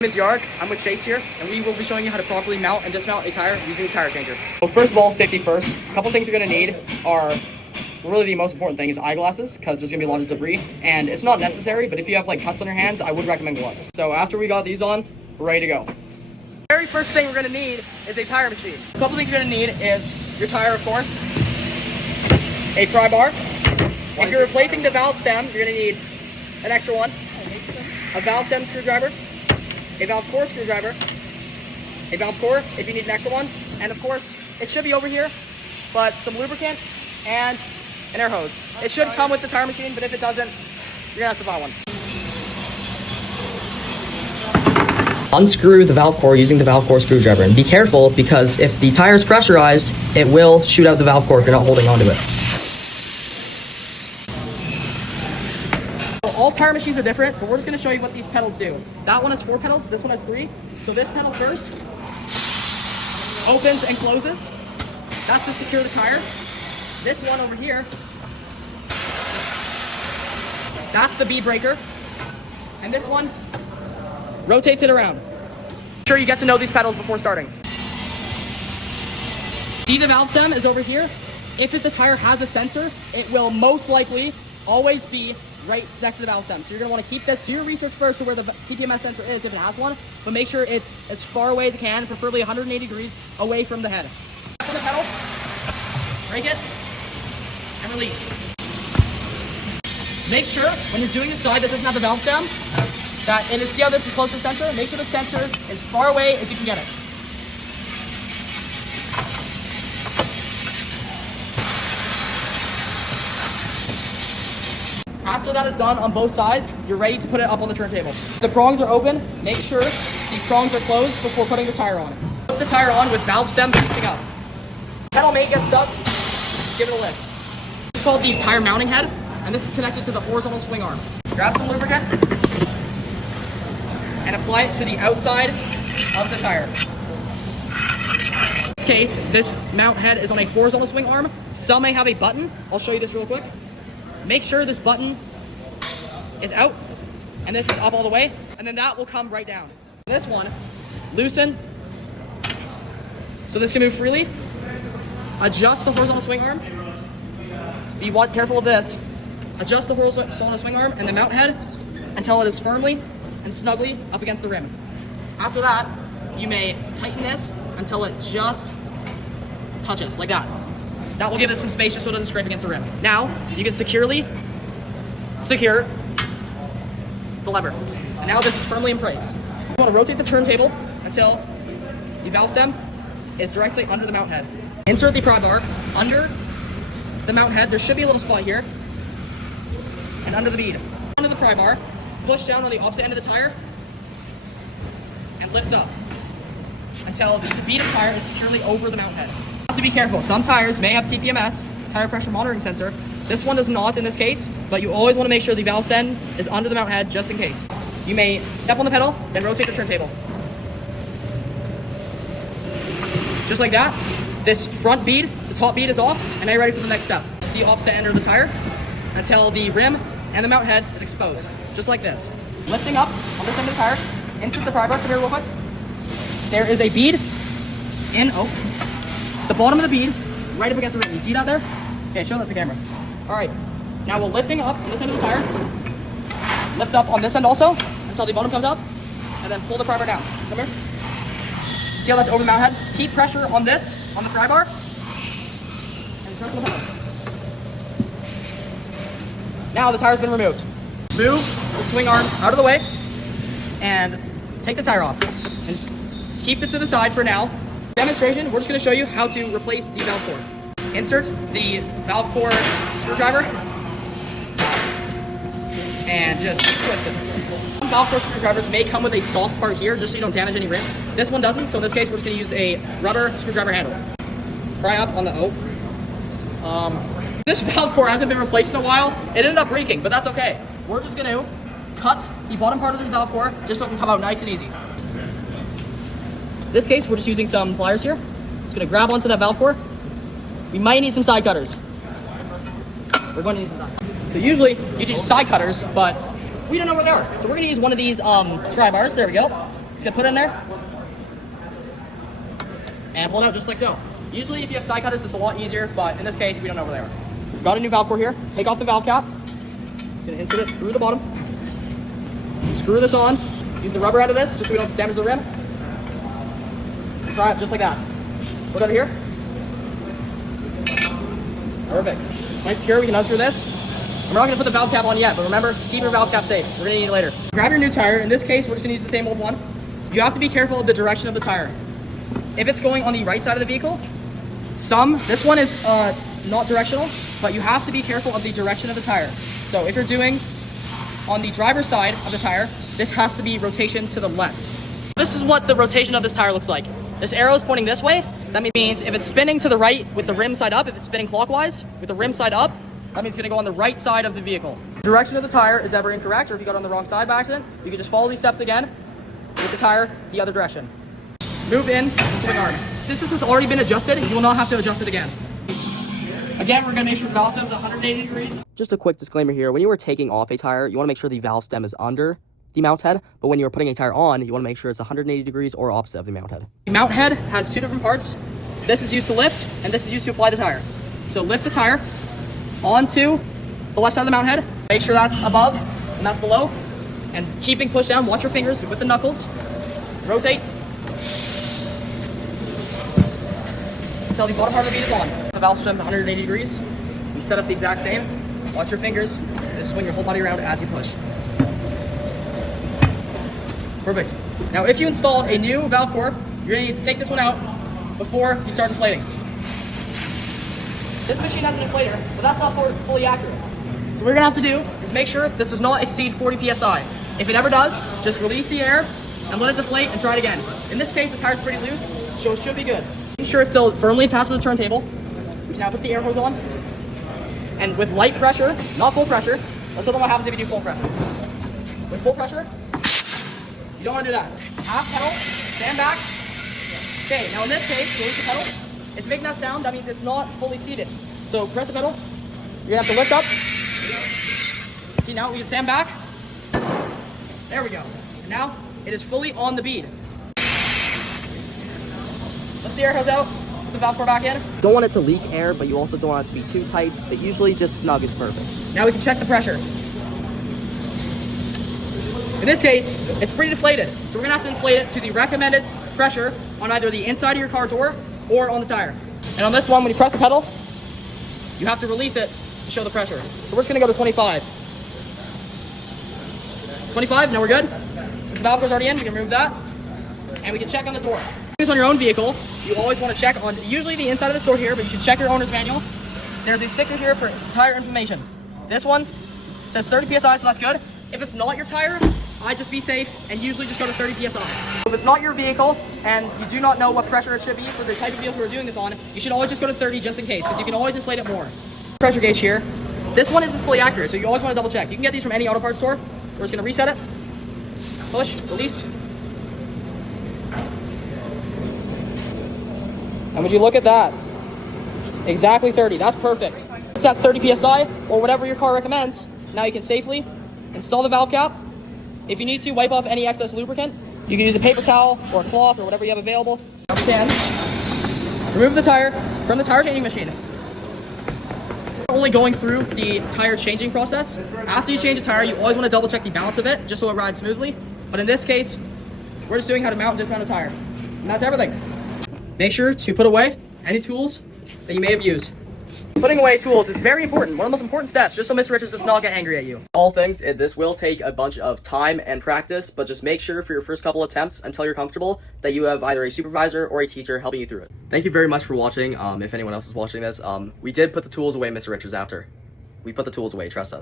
My name is Yark. I'm with Chase here, and we will be showing you how to properly mount and dismount a tire using a tire changer. Well, first of all, safety first. A couple things you're going to need are, really the most important thing is eyeglasses, because there's going to be a lot of debris, and it's not necessary, but if you have like cuts on your hands, I would recommend gloves. So after we got these on, we're ready to go. The very first thing we're going to need is a tire machine. A couple things you're going to need is your tire, of course, a pry bar. If you're replacing the valve stem, you're going to need an extra one, a valve stem screwdriver, a valve core screwdriver, a valve core if you need an extra one, and of course, it should be over here, but some lubricant and an air hose. It should come with the tire machine, but if it doesn't, you're gonna have to buy one. Unscrew the valve core using the valve core screwdriver, and be careful because if the tire is pressurized, it will shoot out the valve core if you're not holding onto it. All tire machines are different, but we're just going to show you what these pedals do. That one has 4 pedals, this one has 3. So this pedal first opens and closes. That's to secure the tire. This one over here, that's the bead breaker. And this one rotates it around. Make sure you get to know these pedals before starting. See, the valve stem is over here. If the tire has a sensor, it will most likely always be right next to the valve stem. So you're going to want to keep this, do your research first to where the TPMS sensor is if it has one, but make sure it's as far away as it can, preferably 180 degrees away from the head. Step on the pedal, break it, and release. Make sure when you're doing the side that doesn't have the valve stem, and see how this is close to the sensor? Make sure the sensor is as far away as you can get it. After that is done on both sides, you're ready to put it up on the turntable. The prongs are open. Make sure the prongs are closed before putting the tire on. Put the tire on with valve stem facing up. Pedal may get stuck, give it a lift. It's called the tire mounting head, and this is connected to the horizontal swing arm. Grab some lubricant and apply it to the outside of the tire. In this case, this mount head is on a horizontal swing arm. Some may have a button. I'll show you this real quick. Make sure this button is out and this is up all the way, and then that will come right down. This one, loosen so this can move freely. Adjust the horizontal swing arm. Be careful of this. Adjust the horizontal swing arm and the mount head until it is firmly and snugly up against the rim. After that, you may tighten this until it just touches, like that. That will give it some space just so it doesn't scrape against the rim. Now, you can securely secure the lever. And now this is firmly in place. You want to rotate the turntable until the valve stem is directly under the mount head. Insert the pry bar under the mount head. There should be a little spot here. And under the bead. Under the pry bar, push down on the opposite end of the tire and lift up until the bead of the tire is securely over the mount head. To be careful, some tires may have TPMS, tire pressure monitoring sensor. This one does not in this case, but you always want to make sure the valve stem is under the mount head just in case. You may step on the pedal, then rotate the turntable. Just like that. This front bead, the top bead is off, and now you're ready for the next step. The opposite end of the tire until the rim and the mount head is exposed, just like this. Lifting up on this end of the tire, insert the pry bar, come here real quick. There is a bead in, the bottom of the bead, right up against the rim. You see that there? Okay, show that to camera. All right, now we're lifting up on this end of the tire. Lift up on this end also, until the bottom comes up, and then pull the pry bar down. Come here. See how that's over the mount head? Keep pressure on this, on the pry bar, and press on the pedal. Now the tire's been removed. Move the swing arm out of the way, and take the tire off. And just keep this to the side for now. Demonstration, we're just going to show you how to replace the valve core. Insert the valve core screwdriver and just twist it. Some valve core screwdrivers may come with a soft part here just so you don't damage any rims. This one doesn't, so in this case we're just going to use a rubber screwdriver handle. Pry up on the This valve core hasn't been replaced in a while. It ended up breaking, but that's okay. We're just going to cut the bottom part of this valve core just so it can come out nice and easy. In this case, we're just using some pliers here. Just gonna grab onto that valve core. We might need some side cutters. We're going to need some side cutters. So usually you use side cutters, but we don't know where they are. So we're gonna use one of these pry bars. There we go. Just gonna put it in there and pull it out just like so. Usually if you have side cutters, it's a lot easier, but in this case, we don't know where they are. We've got a new valve core here. Take off the valve cap. Just gonna insert it through the bottom. Screw this on. Use the rubber end of this just so we don't damage the rim. Try it just like that. Put it over here. Perfect. Nice and secure. We can unscrew this. And we're not going to put the valve cap on yet, but remember, keep your valve cap safe. We're going to need it later. Grab your new tire. In this case, we're just going to use the same old one. You have to be careful of the direction of the tire. If it's going on the right side of the vehicle, this one is not directional, but you have to be careful of the direction of the tire. So if you're doing on the driver's side of the tire, this has to be rotation to the left. This is what the rotation of this tire looks like. This arrow is pointing this way. That means if it's spinning to the right with the rim side up, if it's spinning clockwise with the rim side up, that means it's gonna go on the right side of the vehicle. The direction of the tire is ever incorrect, or if you got on the wrong side by accident, you can just follow these steps again with the tire the other direction. Move in the swing arm. Since this has already been adjusted, you will not have to adjust it again. Again, we're gonna make sure the valve stem is 180 degrees. Just a quick disclaimer here. When you are taking off a tire, you wanna make sure the valve stem is under the mount head, but when you're putting a tire on, you want to make sure it's 180 degrees or opposite of the mount head. The mount head has two different parts. This is used to lift, and this is used to apply the tire. So lift the tire onto the left side of the mount head. Make sure that's above and that's below. And keeping push down, watch your fingers with the knuckles. Rotate until the bottom part of the bead is on. The valve stem's 180 degrees. You set up the exact same. Watch your fingers. Just swing your whole body around as you push. Perfect. Now, if you installed a new valve core, you're going to need to take this one out before you start inflating. This machine has an inflator, but that's not fully accurate. So what we're going to have to do is make sure this does not exceed 40 psi. If it ever does, just release the air and let it deflate and try it again. In this case, the tire's pretty loose, so it should be good. Make sure it's still firmly attached to the turntable. We can now put the air hose on. And with light pressure, not full pressure, let's look at what happens if you do full pressure. With full pressure, you don't want to do that. Half pedal, stand back. Okay, now in this case, release the pedal. It's making that sound, that means it's not fully seated. So press the pedal, you're gonna have to lift up. See, now we can stand back. There we go. And now it is fully on the bead. Lift the air hose out, put the valve core back in. Don't want it to leak air, but you also don't want it to be too tight, but usually just snug is perfect. Now we can check the pressure. In this case, it's pretty deflated, so we're gonna have to inflate it to the recommended pressure on either the inside of your car door or on the tire. And on this one, when you press the pedal, you have to release it to show the pressure. So we're just gonna go to 25. 25, now we're good. Since the valve core's already in, we can remove that. And we can check on the door. On your own vehicle, you always wanna check on usually the inside of this door here, but you should check your owner's manual. There's a sticker here for tire information. This one says 30 psi, so that's good. If it's not your tire, I'd just be safe and usually just go to 30 psi. If it's not your vehicle and you do not know what pressure it should be for the type of vehicle we're doing this on, you should always just go to 30 just in case, because you can always inflate it more. Pressure gauge here. This one isn't fully accurate, so you always want to double check. You can get these from any auto parts store. We're just going to reset it. Push, release. And would you look at that? Exactly 30, that's perfect. It's at 30 psi or whatever your car recommends. Now you can safely install the valve cap. If you need to, wipe off any excess lubricant. You can use a paper towel or a cloth or whatever you have available. Now we can remove the tire from the tire changing machine. Only going through the tire changing process. After you change the tire, you always want to double check the balance of it just so it rides smoothly. But in this case, we're just doing how to mount and dismount a tire. And that's everything. Make sure to put away any tools that you may have used. Putting away tools is very important, one of the most important steps, just so Mr. Richards does not get angry at you. All things, this will take a bunch of time and practice, but just make sure for your first couple attempts, until you're comfortable, that you have either a supervisor or a teacher helping you through it. Thank you very much for watching. If anyone else is watching this, we did put the tools away, Mr. Richards, after. We put the tools away, trust us.